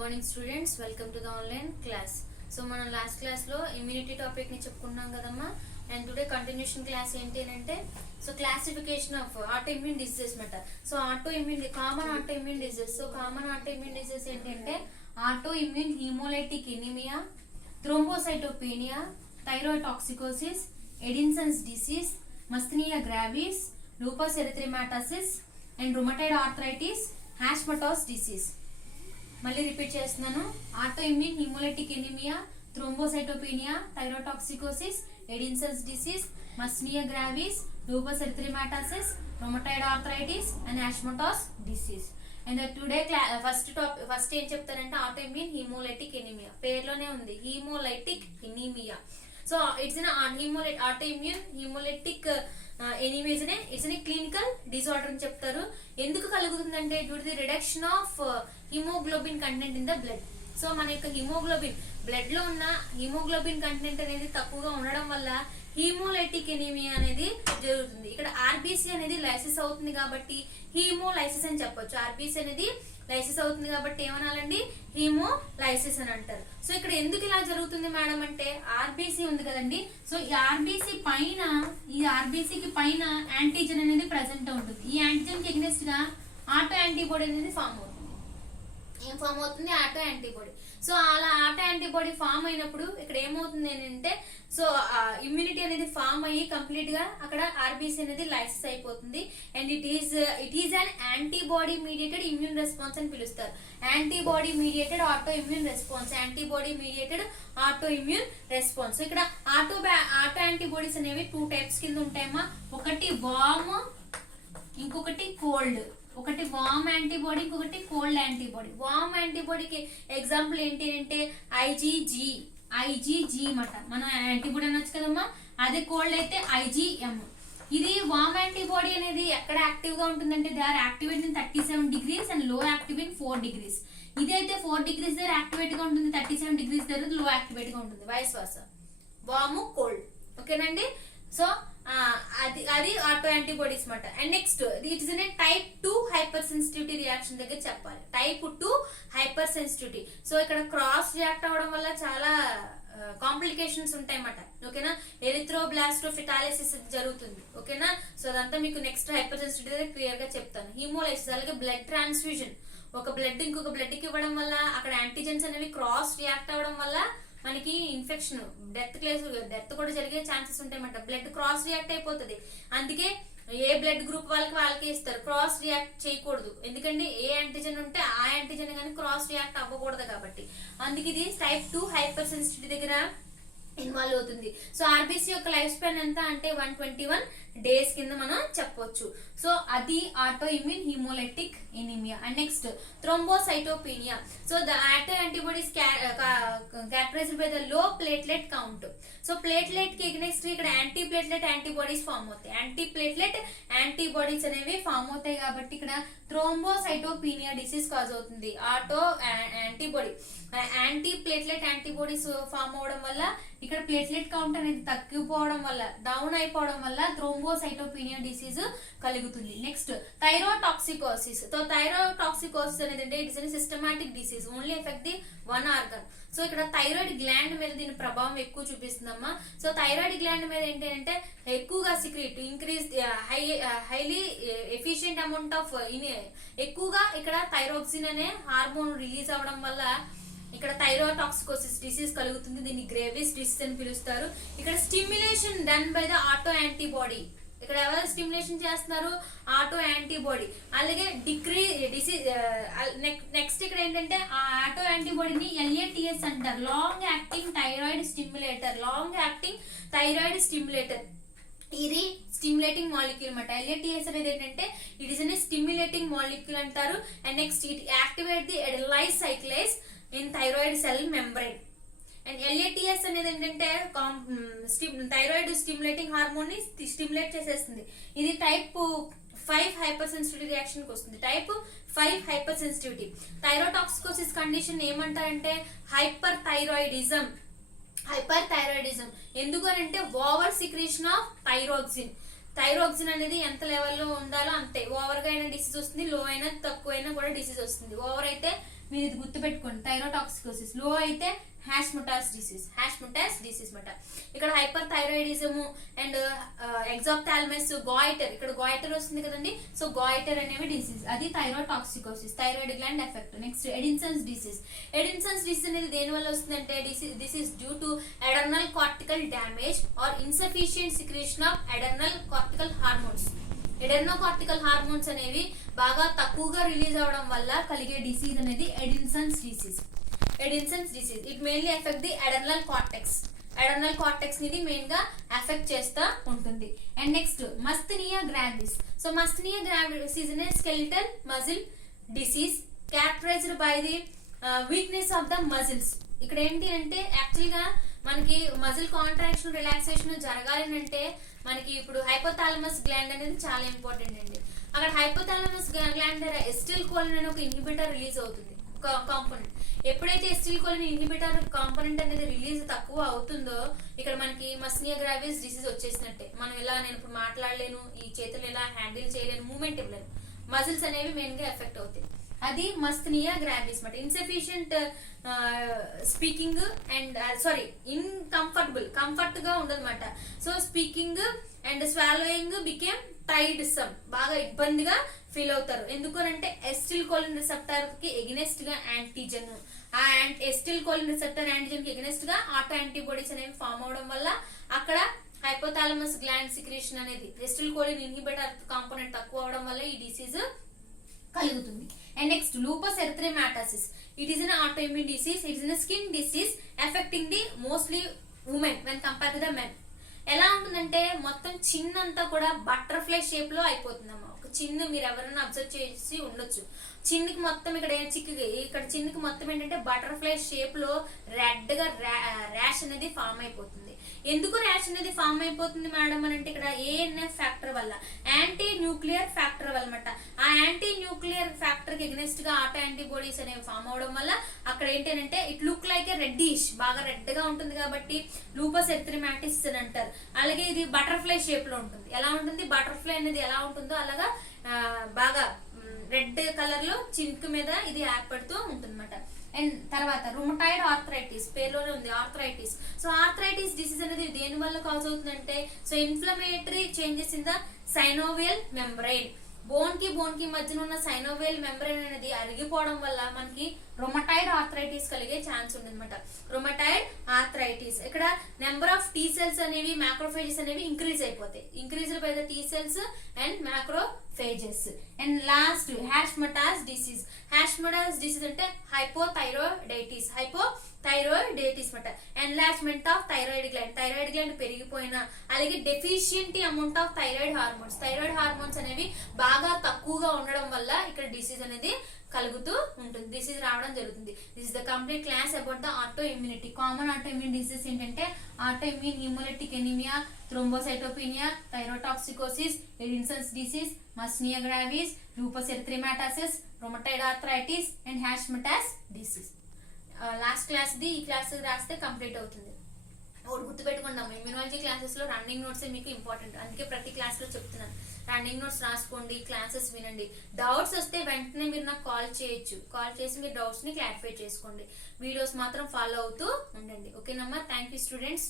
Morning students, welcome to the online class. So మనం last క్లాస్లో immunity టాపిక్ని చెప్పుకున్నాం కదమ్మా. అండ్ టుడే కంటిన్యూషన్ క్లాస్ ఏంటి అంటే so classification of auto immune diseases మాట. So common auto immune diseases. So common auto immune diseases ఏంటంటే auto immune haemolytic anaemia, thrombocytopenia, thyroid toxicosis, Addison's disease, myasthenia gravis, lupus erythematosus and rheumatoid arthritis, Hashimoto's disease. మళ్ళీ repeat చేస్తున్నాను. Auto immune haemolytic anaemia, thrombocytopenia, thyroid Addison's disease, myasthenia gravis, lupus erythematosus, rheumatoid arthritis and Hashimoto's disease. And today first ఏం చెప్తారంటే auto immune haemolytic anaemia. పేర్లోనే ఉంది haemolytic anaemia. So it's auto immune haemolytic anaemia it's clinical disorder అని చెప్తారు. ఎందుకు కలుగుతుందంటే due to the reduction of haemoglobin content in the blood. So మన యొక్క హిమోగ్లోబిన్ బ్లడ్ లో ఉన్న హిమోగ్లోబిన్ కంటెంట్ అనేది తక్కువగా ఉండడం వల్ల హీమోలైటిక్ ఎనీమియా అనేది జరుగుతుంది. ఇక్కడ ఆర్బీసీ అనేది లైసిస్ అవుతుంది కాబట్టి హీమోలైసిస్ అని చెప్పొచ్చు. ఆర్బీసీ అనేది లైసిస్ అవుతుంది కాబట్టి ఏమనాలండి, హీమోలైసిస్ అని అంటారు. సో ఇక్కడ ఎందుకు ఇలా జరుగుతుంది మేడం అంటే ఆర్బీసీ ఉంది కదండి. సో ఈ ఆర్బీసీకి పైన యాంటీజెన్ అనేది ప్రెసెంట్ ఉంటుంది. ఈ యాంటీజెన్ కి ఎగ్నెస్ట్ గా ఆటో యాంటీబాడీ అనేది ఫామ్ అవుతుంది. ఏం ఫామ్ అవుతుంది? Auto antibody. సో అలా ఆటో యాంటీబాడీ ఫామ్ అయినప్పుడు ఇక్కడ ఏమవుతుంది అంటే సో ఇమ్యూనిటీ అనేది ఫామ్ అయ్యి కంప్లీట్ గా అక్కడ ఆర్బీసీ అనేది లైసిస్ అయిపోతుంది. And it is an antibody mediated immune response అని పిలుస్తారు. Antibody mediated auto immune response, antibody mediated auto immune response. ఇక్కడ ఆటో యాంటీబాడీస్ అనేవి 2 టైప్స్ కింద ఉంటాయమ్మా. ఒకటి వార్మ్, ఇంకొకటి కోల్డ్. ఒకటి వార్మ్ యాంటీబాడీ, ఇంకొకటి కోల్డ్ యాంటీబాడీ. వార్మ్ యాంటీబాడీకి ఎగ్జాంపుల్ ఏంటి అంటే ఐజీజీ మాట. మన యాంటీబాడీ అనొచ్చు కదమ్మా. అదే కోల్డ్ అయితే ఐజీఎం. ఇది వార్మ్ యాంటీబాడీ అనేది ఎక్కడ యాక్టివ్ గా ఉంటుందంటే they are activate in 37 degrees and low active in 4 degrees. ఇదైతే 4 degrees దగ్గర యాక్టివేట్ గా ఉంటుంది, 37 degrees దగ్గర లో యాక్టివేట్ గా ఉంటుంది. Vice versa, warm cold. ఓకేనండి. సో అది ఆటో యాంటీబాడీస్ మాట. And next it is type 2 hyper sensitivity reaction దగ్గర చెప్పాలి. Type 2 hyper sensitivity. సో ఇక్కడ క్రాస్ రియాక్ట్ అవ్వడం వల్ల చాలా కాంప్లికేషన్స్ ఉంటాయన్నమాట. ఓకేనా. ఎరిథ్రోబ్లాస్టోఫిటాలిసిస్ జరుగుతుంది. ఓకేనా. సో అదంతా మీకు నెక్స్ట్ హైపర్ సెన్సిటివిటీ దగ్గర క్లియర్ గా చెప్తాను. హీమోలైసిస్ అలాగే బ్లడ్ ట్రాన్స్ఫ్యూజన్. ఒక బ్లడ్ ఇంకొక బ్లడ్ కి ఇవ్వడం వల్ల అక్కడ యాంటీజెన్స్ అనేవి క్రాస్ రియాక్ట్ అవ్వడం వల్ల మనకి ఇన్ఫెక్షన్, డెత్ కూడా జరిగే ఛాన్సెస్ ఉంటాయన్నమాట. బ్లడ్ క్రాస్ రియాక్ట్ అయిపోతుంది. అందుకే ఏ బ్లడ్ గ్రూప్ వాళ్ళకి ఇస్తారు. క్రాస్ రియాక్ట్ చేయకూడదు. ఎందుకంటే ఏ యాంటీజెన్ ఉంటే ఆ యాంటీజెన్ కానీ క్రాస్ రియాక్ట్ అవ్వకూడదు కాబట్టి. అందుకే ఇది టైప్ 2 హైపర్ సెన్సిటివిటీ దగ్గర ఇన్వాల్వ్ అవుతుంది. సో ఆర్బీసీ యొక్క లైఫ్ స్పాన్ ఎంత అంటే 121 days కింద మనం చెప్పొచ్చు. సో అది auto immune haemolytic anaemia. And next thrombocytopenia. So the auto antibodies characterized by the low platelet count. So platelet కి నెక్స్ట్ ఇక్కడ యాంటీ ప్లేట్లెట్ యాంటీబాడీస్ ఫామ్ అవుతాయి. యాంటీ ప్లేట్లెట్ యాంటీబాడీస్ అనేవి ఫామ్ అవుతాయి కాబట్టి ఇక్కడ థ్రోంబోసైటోపీనియా డిసీజ్ కాజ్ అవుతుంది. Auto antibody anti platelet antibodies form అవడం వల్ల ఇక్కడ ప్లేట్లెట్ కౌంట్ అనేది తగ్గిపోవడం వల్ల, డౌన్ అయిపోవడం వల్ల థ్రోంబోసైటోపీనియా డిసీజ్ కలుగుతుంది. Next thyroid toxicosis. So thyroid toxicosis అనేది it's a systematic disease only effect the 1 organ. So ఇక్కడ థైరాయిడ్ గ్లాండ్ మీద దీని ప్రభావం ఎక్కువ చూపిస్తుందమ్మా. సో థైరాయిడ్ గ్లాండ్ మీద ఏంటంటే ఎక్కువగా secrete increase highly efficient amount of ఎక్కువగా ఇక్కడ థైరాక్సిన్ అనే హార్మోన్ రిలీజ్ అవడం వల్ల ఇక్కడ థైరాయిడ్ టాక్సికోసిస్ డిసీజ్ కలుగుతుంది. దీన్ని గ్రేవిస్ డిసీజ్ అని పిలుస్తారు. ఇక్కడ stimulation done by the auto antibody. ఇక్కడ ఎవరు స్టిమ్యులేషన్ చేస్తున్నారు? Auto antibody. అలాగే నెక్స్ట్ ఇక్కడ ఏంటంటే ఆ ఆటో యాంటీబాడీని LATS అంటారు. Long acting thyroid stimulator. ఇది స్టిమ్యులేటింగ్ మాలిక్యూల్ అనమాట. LATS అనేది ఏంటంటే ఇట్ ఇస్ స్టిమ్యులేటింగ్ మాలిక్యూల్ అంటారు. And next it activate the adenyl cyclase in thyroid cell membrane. And LATS అనేది ఏంటంటే థైరాయిడ్ స్టిమ్యులేటింగ్ హార్మోన్ ని స్టిమ్యులేట్ చేసేస్తుంది. ఇది టైప్ 5 హైపర్ సెన్సిటివిటీ రియాక్షన్ కి వస్తుంది. Type 5 hypersensitivity. Thyrotoxicosis condition ఏమంటారంటే హైపర్ థైరాయిడిజం. ఎందుకు అంటే ఓవర్ సిక్రీషన్ ఆఫ్ థైరాక్సిన్ అనేది ఎంత లెవెల్లో ఉండాలో అంతే. ఓవర్ గా అయినా డిసీజ్ వస్తుంది, లో అయినా తక్కువ అయినా కూడా డిసీజ్ వస్తుంది. ఓవర్ అయితే మీరు ఇది గుర్తుపెట్టుకోండి. థైరోటాక్సికోసిస్. లో అయితే హ్యాష్మటాస్ డిసీజ్ మాట. ఇక్కడ hyperthyroidism and exophthalmos, goitre, ఇక్కడ గాయిటర్ వస్తుంది కదండి. సో గాయిటర్ అనేవి డిసీజ్, అది thyrotoxicosis, thyroid gland effect. Next Addison's disease అనేది దేని వల్ల వస్తుందంటే this is due to adrenal cortical damage or insufficient secretion of adrenal cortical hormones. Adrenocortical hormones అనేవి బాగా తక్కువగా రిలీజ్ అవడం వల్ల కలిగే డిసీజ్ అనేది Addison's disease. It mainly effect the adrenal cortex ని మెయిన్ గా ఎఫెక్ట్ చేస్తా ఉంటుంది. And next మస్థీనియా gravis. So myasthenia gravis is a skeletal muscle disease characterized by the weakness of the muscles. ఇక్కడ ఏంటి అంటే యాక్చువల్ గా మనకి మజిల్ కాంట్రాక్షన్ రిలాక్సేషన్ జరగాలి అంటే మనకి ఇప్పుడు హైపోథాలమస్ గ్లాండ్ అనేది చాలా ఇంపార్టెంట్ అండి. అక్కడ హైపోథాలమస్ గ్లాండ్ ద్వారా ఎస్టిల్ కోలిన్ అనే ఒక ఇన్హిబిటర్ రిలీజ్ అవుతుంది, కాంపోనెంట్. ఎప్పుడైతే ఎస్టిల్ కోలిన్ ఇన్హిబిటర్ కాంపోనెంట్ అనేది రిలీజ్ తక్కువ అవుతుందో ఇక్కడ మనకి మస్థీనియా గ్రావిస్ డిసీజ్ వచ్చేసినట్టే. మనం ఇలా నేను ఇప్పుడు మాట్లాడలేను, ఈ చేతులు ఇలా హ్యాండిల్ చేయలేను, మూవ్మెంట్ ఇవ్వలేను, మజిల్స్ అనేవి మెయిన్ గా ఎఫెక్ట్ అవుతాయి. అది మస్థీనియా గ్రావిస్ మాట. ఇన్సఫిషియంట్ స్పీకింగ్ అండ్ కంఫర్ట్ గా ఉండదన్నమాట. So speaking and swallowing became tiresome, బాగా ఇబ్బందిగా ఫీల్ అవుతారు. ఎందుకనంటే ఎస్టిల్ కోలిన్ రిసెప్టర్ కి ఎగనెస్ట్ గా యాంటీజన్, ఆ ఎస్టిల్ కోలిన్ రిసెప్టర్ యాంటీజన్ కి ఎగనెస్ట్ గా ఆటో యాంటీబాడీస్ అనేవి ఫామ్ అవడం వల్ల అక్కడ హైపోథాలమస్ గ్లాండ్ సిక్రేషన్ అనేది ఎస్టిల్ కోలిన్ ఇన్హిబిటర్ కాంపోనెంట్ తక్కువ అవడం వల్ల ఈ డిసీజ్ కలుగుతుంది. And next lupus erythematosus. It is an autoimmune disease. It is an skin disease effecting the mostly women when compare to the men. ఎలా ఉంటుందంటే మొత్తం చిన్నంతా కూడా బటర్ఫ్లై షేప్ లో అయిపోతుందమ్మా. ఒక చిన్న మీరు ఎవరైనా అబ్జర్వ్ చేసి ఉండొచ్చు, చిన్నికి మొత్తం ఇక్కడ చిన్నికి మొత్తం ఏంటంటే బటర్ఫ్లై షేప్ లో రెడ్ గా ర్యాష్ అనేది ఫామ్ అయిపోతుంది. ఎందుకు ర్యాష్ అనేది ఫామ్ అయిపోతుంది మేడం అని అంటే ఇక్కడ ఏఎన్ఎఫ్ ఫ్యాక్టర్ వల్ల, యాంటీ న్యూక్లియర్ ఫ్యాక్టర్ వల్ల అనమాట. ఆ యాంటీ న్యూక్లియర్ ఫ్యాక్టర్ కి ఎగ్నెస్ట్ గా ఆటో యాంటీబాడీస్ అనేవి ఫామ్ అవడం వల్ల అక్కడ ఏంటంటే it look like A reddish, బాగా రెడ్ గా ఉంటుంది కాబట్టి లూపస్ ఎరిథ్రెమాటిస్ అని అంటారు. అలాగే ఇది బటర్ఫ్లై షేప్ లో ఉంటుంది. ఎలా ఉంటుంది బటర్ఫ్లై అనేది ఎలా ఉంటుందో అలాగా బాగా రెడ్ కలర్ లో చింక్ మీద ఇది ఏర్పడుతూ ఉంటుంది అనమాట. అండ్ తర్వాత రుమటాయిడ్ ఆర్థరైటిస్, పేరులోనే ఉంది ఆర్థరైటిస్. సో ఆర్థరైటిస్ డిసీజ్ అనేది దేని వల్ల కాజ్ అవుతుందంటే so inflammatory changes in the synovial membrane. Bone కి మధ్యన ఉన్న సైనోవియల్ మెంబ్రెయిన్ అనేది అరిగిపోవడం వల్ల మనకి రొమటాయిడ్ ఆర్థరైటిస్ కలిగే ఛాన్స్ ఉంది అనమాట. రొమటాయిడ్ ఆర్థరైటిస్ ఇక్కడ నెంబర్ ఆఫ్ టీ సెల్స్ అనేవి మ్యాక్రోఫేజెస్ అనేవి ఇంక్రీజ్ అయిపోతాయి. Increased by the T cells and macrophages. And last Hashimoto's disease అంటే హైపోథైరాయిడైటిస్ మాట. ఎన్లార్జ్మెంట్ ఆఫ్ థైరాయిడ్ గ్లాండ్ పెరిగిపోయినా, అలాగే deficient amount of thyroid hormones అనేవి బాగా తక్కువగా ఉండడం వల్ల ఇక్కడ డిసీజ్ అనేది కలుగుతూ ఉంటుంది, డిసీజ్ రావడం జరుగుతుంది. This is the complete class about the auto immunity. Common auto immune disease ఏంటంటే auto immune haemolytic anaemia, thrombocytopenia, thyrotoxicosis, Addison's disease, myasthenia gravis, lupus erythematosus, rheumatoid arthritis and Hashimoto's disease. Last class the ఈ class రాస్తే complete అవుతుంది. ఒకటి గుర్తుపెట్టుకుందాం, immunology classes లో running notes మీకు important, అందుకే ప్రతి క్లాస్ లో చెప్తున్నాను. రన్నింగ్ నోట్స్ రాసుకోండి, క్లాసెస్ వినండి. డౌట్స్ వస్తే వెంటనే మీరు నాకు కాల్ చేయొచ్చు, కాల్ చేసి మీరు డౌట్స్ ని క్లారిఫై చేసుకోండి. వీడియోస్ మాత్రం ఫాలో అవుతూ ఉండండి. ఓకేనమ్మా, థ్యాంక్ యూ స్టూడెంట్స్.